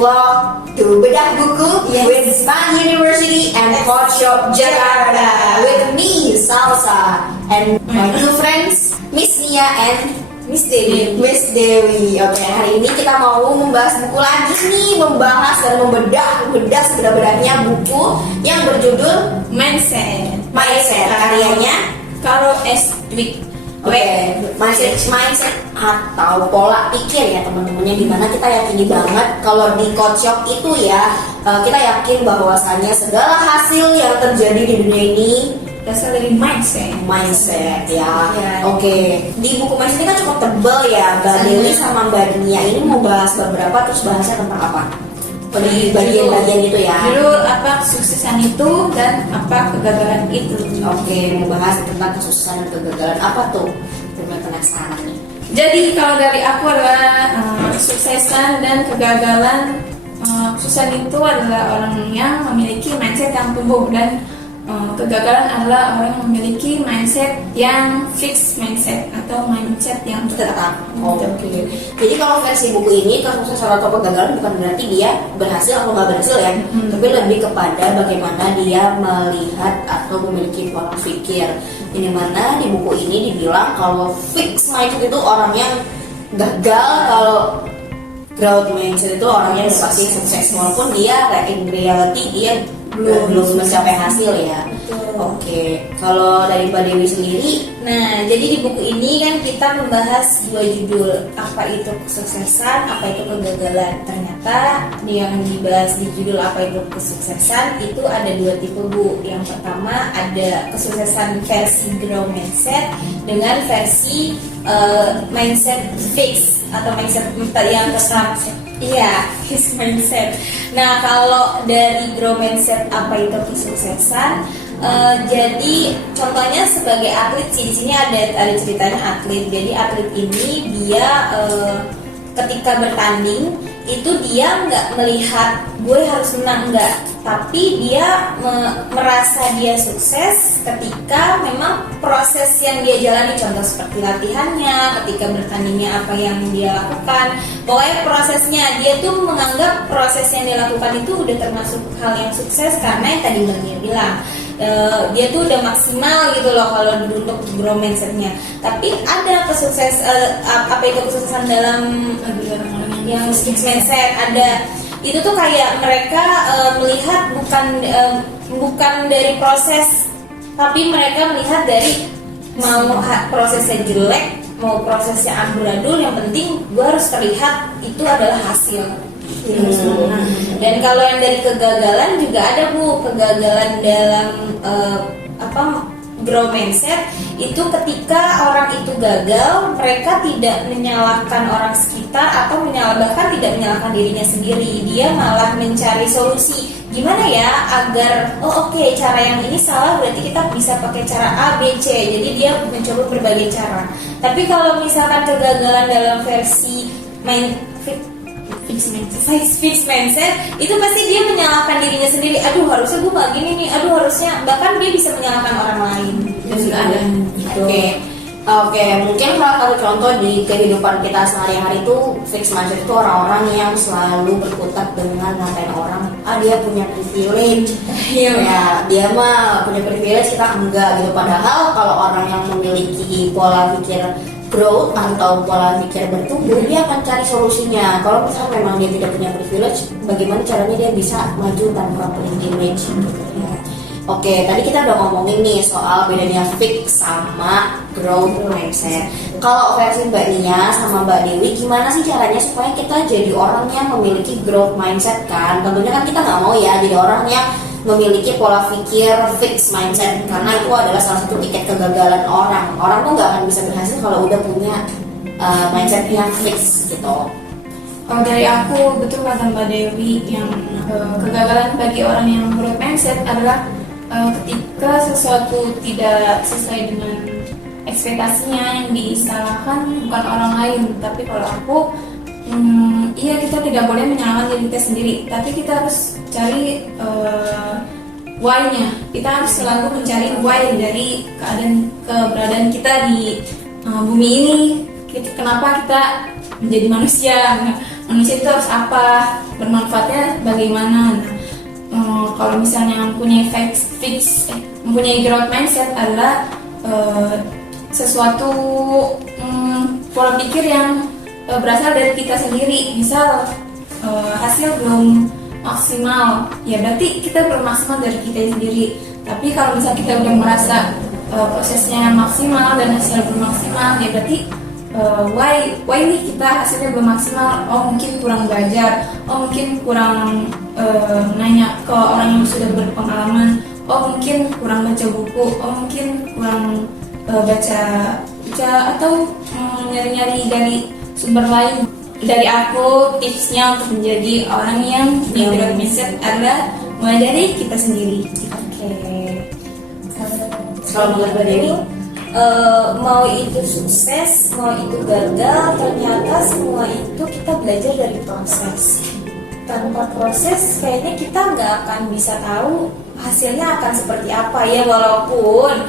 vlog to Bedah Buku with Span University and Coach Shop Jakarta with me, Salsa, and my two friends, Miss Nia and Miss Dewi. Oke, hari ini kita mau membahas buku lagi nih, membahas dan membedah sebedah-bedahnya buku yang berjudul Mindset karyanya Carol S. Dweck. Mindset atau pola pikir ya teman-temannya, dimana kita yakini banget kalau di Coach Shop itu ya kita yakin bahwasanya segala hasil yang terjadi di dunia ini berasal dari mindset ya. Oke. Di buku mindset ini kan cukup tebel ya. Mbak Dewi sama Mbak Nia ini mau bahas beberapa, terus bahasnya tentang apa? Di bagian-bagian itu ya. Dulu apa kesuksesan itu dan apa kegagalan itu. Oke, mau bahas tentang kesuksesan dan kegagalan apa tuh? Teman-teman sekarang nih. Jadi kalau dari aku adalah kesuksesan dan kegagalan. Kesuksesan itu adalah orang yang memiliki mindset yang tumbuh, dan kegagalan adalah orang yang memiliki mindset yang fixed mindset atau mindset yang tetap. Oke. Jadi kalau versi buku ini kesuksesan atau kegagalan bukan berarti dia berhasil atau nggak berhasil ya, tapi lebih kepada bagaimana dia melihat atau memiliki pola pikir. Ini mana di buku ini dibilang kalau fixed mindset itu orang yang gagal, kalau growth mindset itu orang yang pasti sukses, walaupun dia in reality dia belum mencapai hasil ya. Oke, kalau dari Mbak Dewi sendiri, nah jadi di buku ini kan kita membahas dua judul, apa itu kesuksesan, apa itu kegagalan. Ternyata yang dibahas di judul apa itu kesuksesan itu ada dua tipe, Bu. Yang pertama ada kesuksesan versi growth mindset dengan versi mindset fix atau mindset yang tetap. Iya, his mindset. Nah, kalau dari grow mindset apa itu kesuksesan? Jadi contohnya sebagai atlet sih, di sini ada ceritanya atlet. Jadi atlet ini dia ketika bertanding itu dia nggak melihat gue harus menang, enggak, tapi dia merasa dia sukses ketika memang proses yang dia jalani, contoh seperti latihannya, ketika bertandingnya apa yang dia lakukan, pokoknya prosesnya dia tuh menganggap proses yang dia lakukan itu udah termasuk hal yang sukses, karena yang tadi dia bilang dia tuh udah maksimal gitu loh kalau untuk grow mindsetnya. Tapi ada apa itu kesuksesan dalam yang fixed mindset, ada itu tuh kayak mereka melihat bukan dari proses, tapi mereka melihat dari mau prosesnya jelek, mau prosesnya amburadul, yang penting gue harus terlihat itu adalah hasil. Dan kalau yang dari kegagalan juga ada, Bu, kegagalan dalam grow mindset itu ketika orang itu gagal, mereka tidak menyalahkan orang sekitar atau bahkan tidak menyalahkan dirinya sendiri. Dia malah mencari solusi. Gimana ya agar cara yang ini salah, berarti kita bisa pakai cara A, B, C. Jadi dia mencoba berbagai cara. Tapi kalau misalkan kegagalan dalam versi fixed mindset itu pasti dia menyalahkan dirinya sendiri. Aduh, harusnya gue gak gini nih. Aduh, harusnya, bahkan dia bisa menyalahkan orang lain. Itu ada. Oke, mungkin salah satu contoh di kehidupan kita sehari-hari itu fixed mindset itu orang-orang yang selalu berkutat dengan ngatain orang, dia punya privilege. Ya, dia mah punya privilege, kita enggak gitu. Padahal kalau orang yang memiliki pola pikir growth atau pola pikir bertumbuh, dia akan cari solusinya. Kalau misalnya memang dia tidak punya privilege, bagaimana caranya dia bisa maju tanpa privilege gitu ya. Oke, tadi kita udah ngomongin nih soal bedanya fix sama growth mindset. Kalau versi Mbak Nia sama Mbak Dewi, gimana sih caranya supaya kita jadi orang yang memiliki growth mindset kan? Tentunya kan kita nggak mau ya jadi orang yang memiliki pola pikir fixed mindset, karena itu adalah salah satu tiket kegagalan orang. Orang tuh nggak akan bisa berhasil kalau udah punya mindset yang fix gitu. Kalau dari aku, betul kata Mbak Dewi, yang kegagalan bagi orang yang growth mindset adalah ketika sesuatu tidak sesuai dengan ekspektasinya, yang disalahkan bukan orang lain, tapi kalau aku kita tidak boleh menyalahkan diri kita sendiri, tapi kita harus cari why-nya. Kita harus selalu mencari why dari keberadaan kita di bumi ini. Kenapa kita menjadi manusia? manusia itu harus apa, bermanfaatnya bagaimana. Kalau misalnya mempunyai growth mindset adalah sesuatu pola pikir yang berasal dari kita sendiri. Misal hasil belum maksimal, ya berarti kita belum maksimal dari kita sendiri. Tapi kalau misalnya kita udah merasa prosesnya maksimal dan hasilnya belum maksimal, ya berarti why nih kita hasilnya belum maksimal. Oh mungkin kurang belajar, oh mungkin kurang nanya ke orang yang sudah berpengalaman, oh mungkin kurang baca buku, oh mungkin kurang baca atau nyari-nyari dari sumber lain. Dari aku, tipsnya untuk menjadi orang yang punya growth mindset adalah mulai dari kita sendiri. Oke. Kalau menurut Mbak Dewi, mau itu sukses, mau itu gagal, ternyata semua itu kita belajar dari proses. Tanpa proses, kayaknya kita nggak akan bisa tahu hasilnya akan seperti apa ya. Walaupun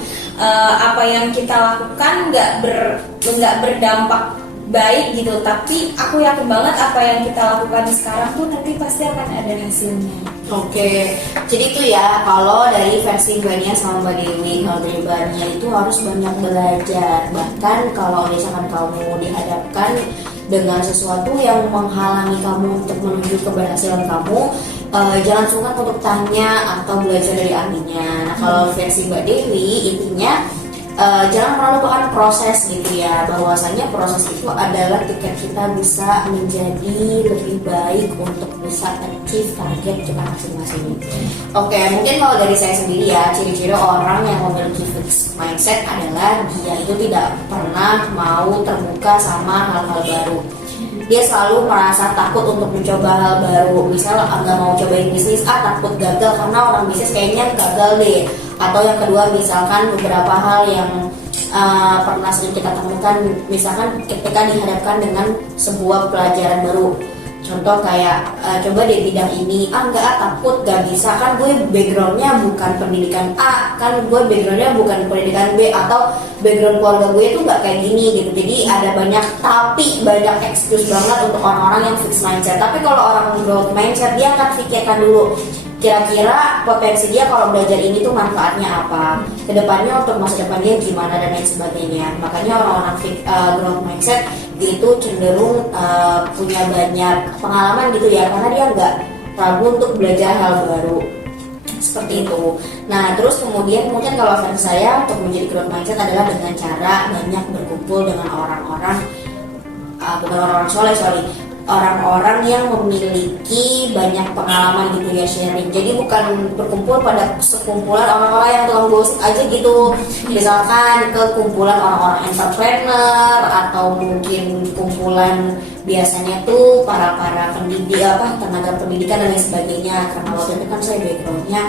apa yang kita lakukan nggak berdampak baik gitu, tapi aku yakin banget apa yang kita lakukan sekarang tuh nanti pasti akan ada hasilnya. Oke, jadi itu ya kalau dari versi Mbaknya sama Mbak Dewi, kalau dari Mbaknya itu harus banyak belajar. Bahkan kalau misalkan kamu dihadapkan dengan sesuatu yang menghalangi kamu untuk menuju keberhasilan kamu, jangan sungkan untuk tanya atau belajar dari ahlinya. Nah kalau versi Mbak Dewi intinya jangan pernah lupakan proses gitu ya, bahwasanya proses itu adalah tiket kita bisa menjadi lebih baik untuk bisa achieve target kita masing-masing. Oke, mungkin kalau dari saya sendiri ya, ciri-ciri orang yang memiliki fixed mindset adalah dia itu tidak pernah mau terbuka sama hal-hal baru. Dia selalu merasa takut untuk mencoba hal baru. Misal nggak mau cobain bisnis, takut gagal karena orang bisnis kayaknya gagal deh. Atau yang kedua misalkan beberapa hal yang pernah sering kita temukan, misalkan ketika dihadapkan dengan sebuah pelajaran baru. Contoh kayak coba deh bidang ini, takut gak bisa, kan gue backgroundnya bukan pendidikan A, kan gue backgroundnya bukan pendidikan B, atau background keluarga gue itu gak kayak gini gitu. Jadi ada banyak excuse banget untuk orang-orang yang fixed mindset. Tapi kalau orang growth mindset, dia akan pikirkan dulu kira-kira potensi dia kalau belajar ini tuh manfaatnya apa, kedepannya untuk masa depan dia gimana dan lain sebagainya. Makanya orang-orang growth mindset itu cenderung punya banyak pengalaman gitu ya, karena dia nggak ragu untuk belajar hal baru seperti itu. Nah terus kemudian mungkin kalau versi saya untuk menjadi growth mindset adalah dengan cara banyak berkumpul dengan orang-orang orang-orang yang memiliki banyak pengalaman gitu ya, sharing. Jadi bukan berkumpul pada sekumpulan orang-orang yang tukang gosip aja gitu. Misalkan ke kumpulan orang-orang entrepreneur, atau mungkin kumpulan biasanya tuh para pendidik tenaga pendidikan dan lain sebagainya. Karena waktu itu kan saya backgroundnya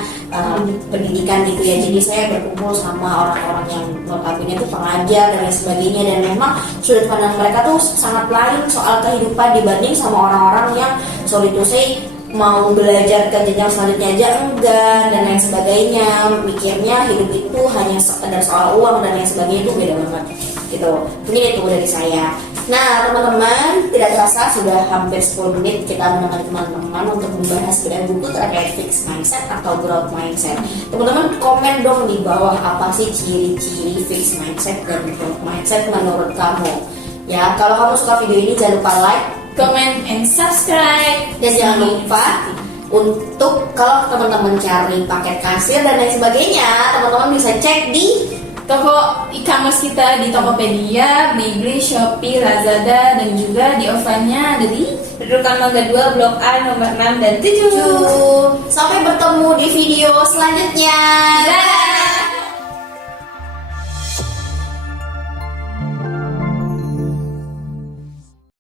pendidikan gitu ya, jadi saya berkumpul sama orang-orang yang notabene itu pengajar dan lain sebagainya. Dan memang sudut pandang mereka tuh sangat lain soal kehidupan dibanding sama orang-orang yang sorry to say mau belajar ke jenjang selanjutnya aja enggak dan lain sebagainya. Mikirnya hidup itu hanya sekedar soal uang dan lain sebagainya, itu beda banget gitu. Mungkin itu dari saya. Nah teman-teman, tidak terasa sudah hampir 10 menit kita menemani teman-teman untuk membahas bedah buku terkait fixed mindset atau growth mindset. Teman-teman komen dong di bawah apa sih ciri-ciri fixed mindset dan growth mindset menurut kamu. Ya, kalau kamu suka video ini jangan lupa like, Comment and subscribe. dan jangan lupa untuk kalau teman-teman cari paket kasir dan lain sebagainya, teman-teman bisa cek di Toko e-commerce kita di Tokopedia, Blibli, Shopee, Lazada, dan juga di offline-nya ada di Kedudukan Mangga 2, Blok A, nomor 6 dan 7. Sampai bertemu di video selanjutnya. Dadah.